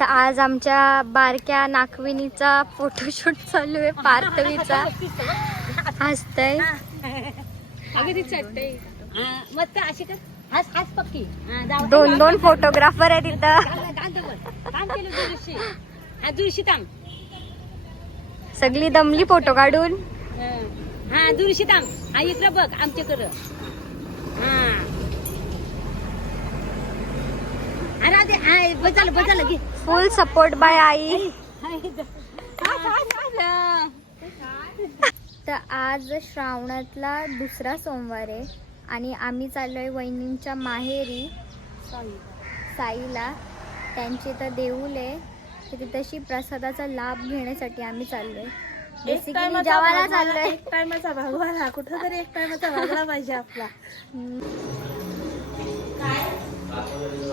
तर आज आमच्या बारक्या नागविणीचा फोटोशूट चालू आहे पार्थवीचा. हसतय. मस्त अशी पक्की. दोन दोन फोटोग्राफर आहे तिथं सगळी दमली फोटो काढून. हा दुरुशी तांब हा इकडं बघ आमच्याकडं. फुल सपोर्ट बाय आई. तर आज श्रावणातला दुसरा सोमवार आहे आणि आम्ही चाललोय वहिनींच्या माहेरी. साईला. त्यांचे तर देऊळ आहे. तर तिथशी प्रसादाचा लाभ घेण्यासाठी आम्ही चाललोय. बेसिकली जेवायला चाललोय. एक टायमाचा भागवाला. कुठं तरी एक टायमाचा भागला पाहिजे आपला.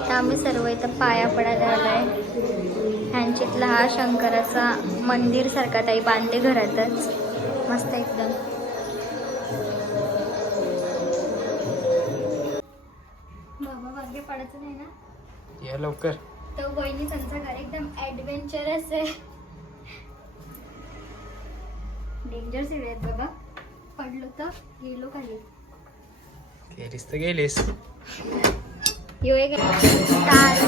तर आम्ही सर्व इथं पाया पडायला आलोय ह्यांच्यातला हा शंकराचा मंदिर सारखा ताई बांधले घरातच. मस्त एकदम. बाबा भाग्य पडायचं नाही ना? या लवकर. तर वहिनी त्यांचं घर एकदम ऍडव्हेंचरस आहे. डेंजर सीड आहेत बाबा. पडलो तर गेलो खाली. गेलीस तर गेलीस. यो एक स्टार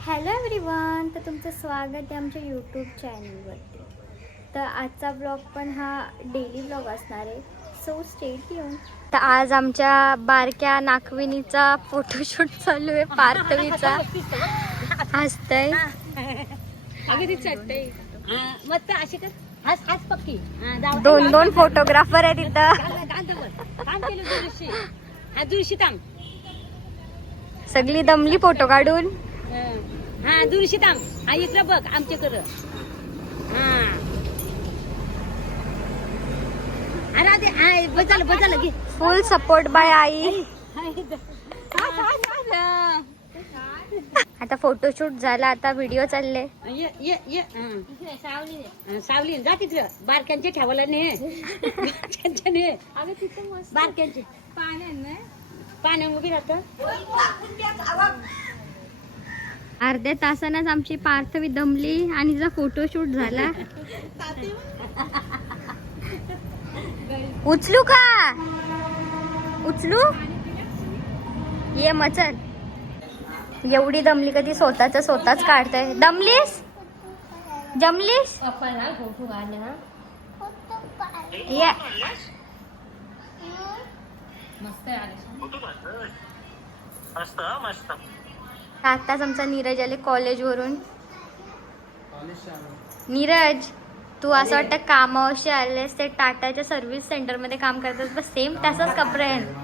हॅलो एव्हरीवन तर तुमचं स्वागत आहे आमच्या यूट्यूब चॅनलवरती तर आजचा ब्लॉग पण हा डेली ब्लॉग असणार आहे. सो स्टेट येऊन तर आज आमच्या बारक्या नागविणीचा फोटोशूट चालू आहे पार्थवीचा. हसतय. मस्त अशी कर. हास हास पक्की. हा. दोन दोन फोटोग्राफर आहे तिथं. सगळी दमली फोटो काढून. हा. दुरुशी तांब हा इकडं बघ आमच्याकडं हा. हा फुल सपोर्ट बाय आई हा, इथं. हास, हास, हास. आता फोटोशूट झाला आता व्हिडिओ चालले. ये ये ये. सावली सावली जा तिथं. बारक्यांचे ठेवायला ने बारक्यांच्या ने अगं तिथं मस्त. बारक्यांचे. पाण्यानं पाण्या उभी राहत. अर्ध्या तासानच आमची पार्थवी दमली आणि तिचा फोटोशूट झाला. उचलू का? उचलू? ये मचल. एवढी दमली कधी स्वतःच स्वतःच काढताय. दमलीस? जमलीस? या. आताच आमचा नीरज आले कॉलेजवरून. नीरज तू असं वाटतं कामावशी आलेस ते टाटाच्या सर्व्हिस सेंटरमध्ये काम करतात बस सेम तसंच कपडे. आहे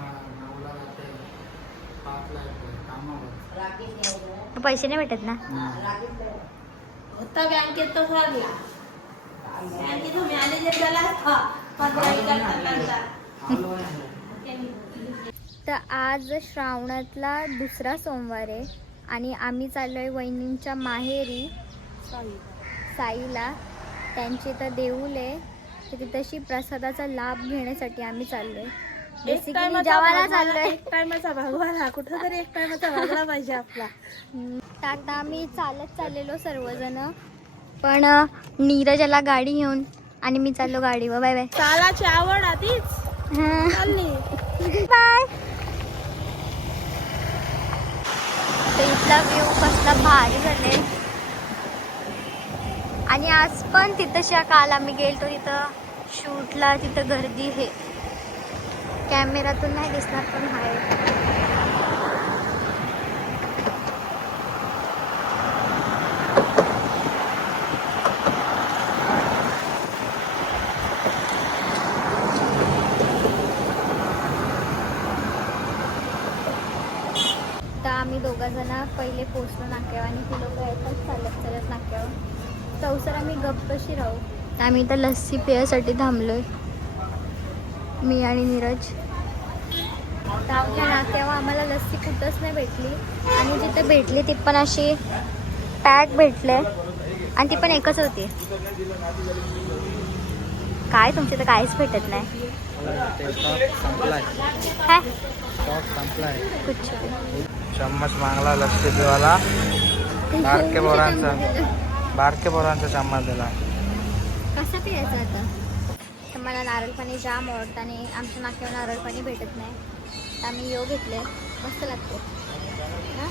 पैसे नाही भेटत ना? होता बँकेत तो हा. तर आज श्रावणातला दुसरा सोमवार आहे आणि आम्ही चाललोय वहिनींच्या माहेरी. साईला. त्यांचे तर देऊळ आहे. तर तिथशी प्रसादाचा लाभ घेण्यासाठी आम्ही चाललोय. एक टायमाचा एक कुठं तरी एक टायमाचा भागला पाहिजे आपला. आता आम्ही चालत चाललेलो सर्वजण पण नीरजाला गाडी घेऊन आणि मी चाललो गाडीवर. Bye bye. चालाची आवड आधीच. बाय. इथला व्ह्यू कसला भारी झाले आणि आज पण तिथं काल आम्ही गेलतो तिथं शूटला तिथं गर्दी हे. कॅमेरातून नाही दिसणार पण आहे तर आम्ही दोघा जण पहिले पोचलो नाक्यावर आणि ती लोक येतात चालत चालत नाक्यावर. चौसर आम्ही गप्पशी राहू. आम्ही तर लस्सी पियासाठी थांबलोय. मी आणि नीरज. तर आमच्या नाक्यावर आम्हाला लस्सी कुठंच नाही भेटली. आणि जिथे भेटली ती पण अशी पॅक भेटले. आणि ती पण एकच होती. काय तुमच्या तर काहीच भेटत नाही. काय? चम्मच मागला लक्ष पिवाला. बारके पोरांचा. बारके पोरांचा चम्मच दिला. कसं पियायचं आता? मला नारळ पाणी जाम आवडतं आणि आमच्या नाक्यावर नारळ पाणी भेटत नाही. तर आम्ही यो घेतले. मस्त लागते. हां?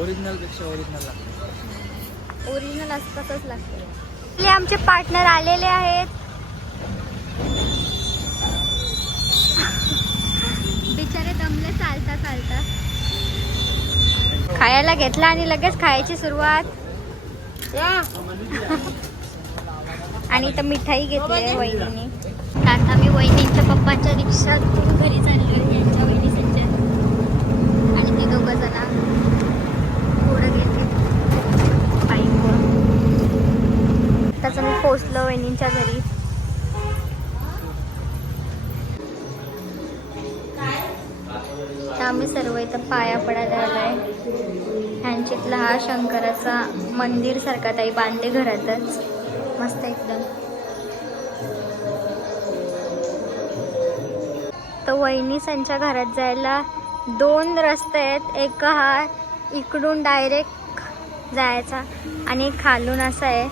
ओरिजिनलपेक्षा ओरिजिनल लागतं. ओरिजिनल असं तसंच लागते. आमचे पार्टनर आलेले आहेत. बिचारे दमले चालता चालता. खायला घेतला आणि लगेच खायची सुरुवात. आणि इथं मिठाई घेतली वहिनीने. तर आता मी वहिनीच्या पप्पाच्या रिक्षात घरी चाललोय यांच्या वहिनीच्या. आणि ते दोघं जण पुढं गेले. बाईकवर त्याचं मी पोचलो वहिनींच्या घरी. तर आम्ही सर्व इथं पाया पडायला आहे ह्यांच्यातला हा शंकराचा मंदिर सारखा ताई बांधले घरातच. मस्त एकदम. तर वहिनीसांच्या घरात जायला दोन रस्ते आहेत. एक हा इकडून डायरेक्ट जायचा आणि खालून असा आहे.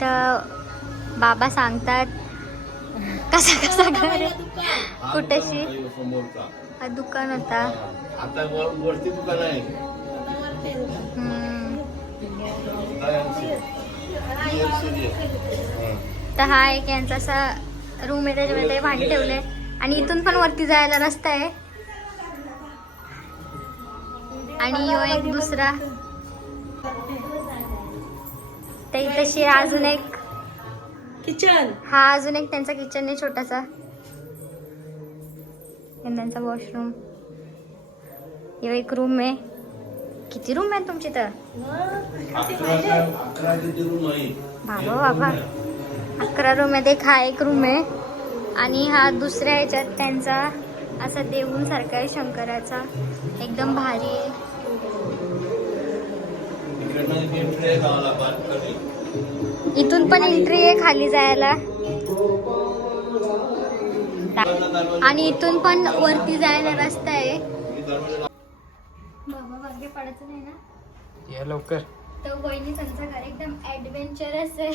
तर बाबा सांगतात कसा कसा घर कुठेशी? हा दुकान होता. आता वर- वरती दुकान आहे. हम्म. TLC. हं. तर हा एक यांचा असा रूम आहे त्याच्यामध्ये भांडी ठेवले. आणि इथून पण वरती जायला रस्ता आहे. आणि यो एक दुसरा. ते इथशी अजून एक किचन. हा अजून एक त्यांचा किचन आहे छोटासा. आणि त्यांचा वॉशरूम यो एक रूम आहे. किती रूम आहे तुमची तर अकरा अकरा किती रूम आहे बाबा बाबा. अकरा रूम आहे एक हा एक रूम आहे. आणि हा दुसऱ्या ह्याच्यात त्यांचा असा देऊन सारखा आहे शंकराचा. एकदम भारी आहे. इथून पण एंट्री आहे खाली जायला. आणि इथून पण वरती जायला रस्ता आहे. बाबा पडायचं नाही ना? ये लवकर. तर वहिनी त्यांचं घर एकदम ऍडव्हेंचरस आहे.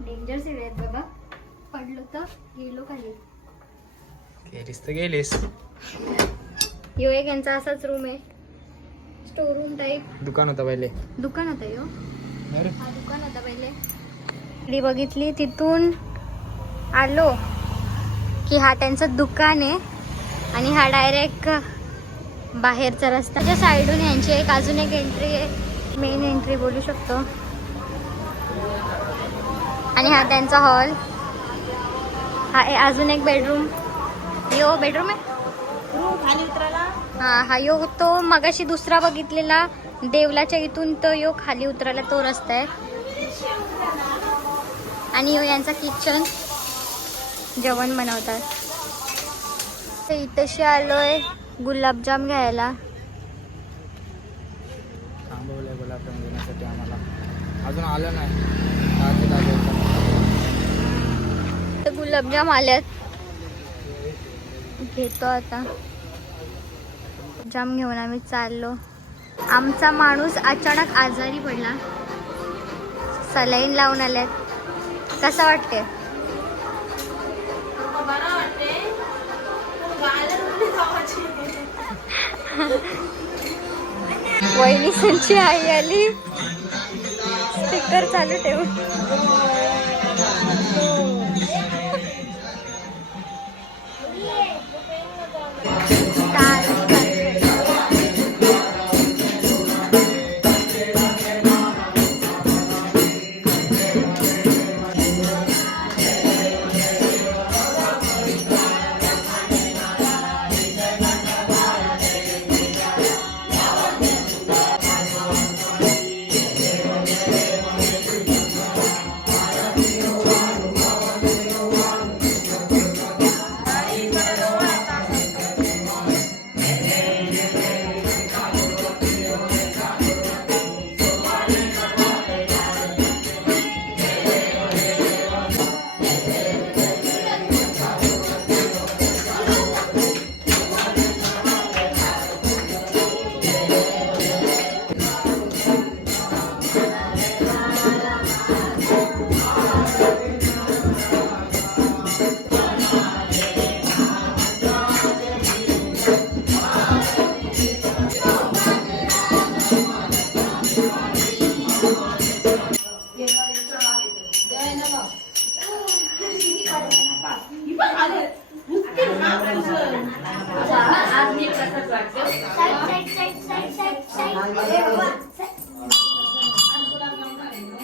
डेंजर सीड आहेत बाबा. पडलो तर गेलो खाली. गेलीस तर गेलीस. यो एक यांचा असाच रूम आहे. स्टोर रूम टाईप दुकान होतं पहिले. दुकान होतं यो. हा दुकान होता पहिले. गाडी बघितली तिथून आलो की हा त्यांचं दुकान आहे आणि हा डायरेक्ट बाहेरचा रस्ता. त्याच्या साईडून यांची एक अजून एक एंट्री आहे. मेन एंट्री बोलू शकतो. आणि हा त्यांचा हॉल हा अजून एक बेडरूम यो बेडरूम आहे? हा हा यो तो मगाशी दुसरा बघितलेला. देवलाच्या इथून तो यो खाली उतरायला तो रस्ता आहे. आणि यो यांचा किचन जेवण बनवतात. तर इथेशी आलोय गुलाबजाम घ्यायला. थांबवलंय गुलाबजाम घेण्यासाठी आम्हाला. अजून आलं नाही. गुलाबजाम आल्यात. घेतो आता. जाम घेऊन आम्ही चाललो. आमचा माणूस अचानक आजारी पडला. सलाईन लावून आल्यात. कसं वाटते वहिनी संची आई आली. स्पीकर चालू ठेवून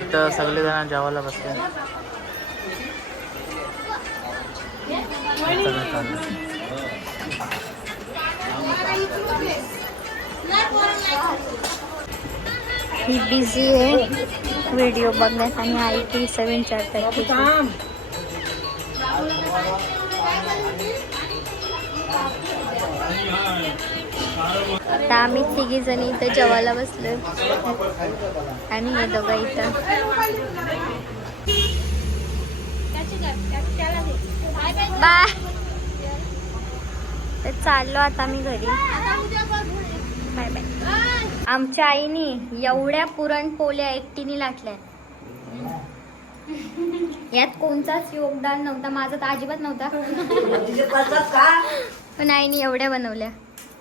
इथं सगळे जण जेवायला बसले. ही बिझी आहे. व्हिडिओ बघण्यात आणि आई ती सेवन विचारतात आता आम्ही तिघी जणी इथं जेवायला बसलो आणि हे दोघं इथं. बाय. तर चाललो आता मी घरी. Bye bye. आमच्या आईनी एवढ्या पुरणपोळ्या एकटीने लाटल्या यात कोणताच योगदान नव्हता. माझा तर अजिबात नव्हता. पण आईने एवढ्या बनवल्या.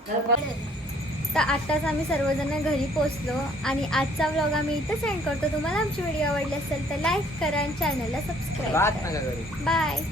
तर आत्ताच आम्ही सर्वजण घरी पोचलो आणि आजचा व्लॉग आम्ही इथं सेंड करतो. तुम्हाला आमची व्हिडिओ आवडली असेल तर लाईक करा आणि चॅनलला सबस्क्राईब करा. बाय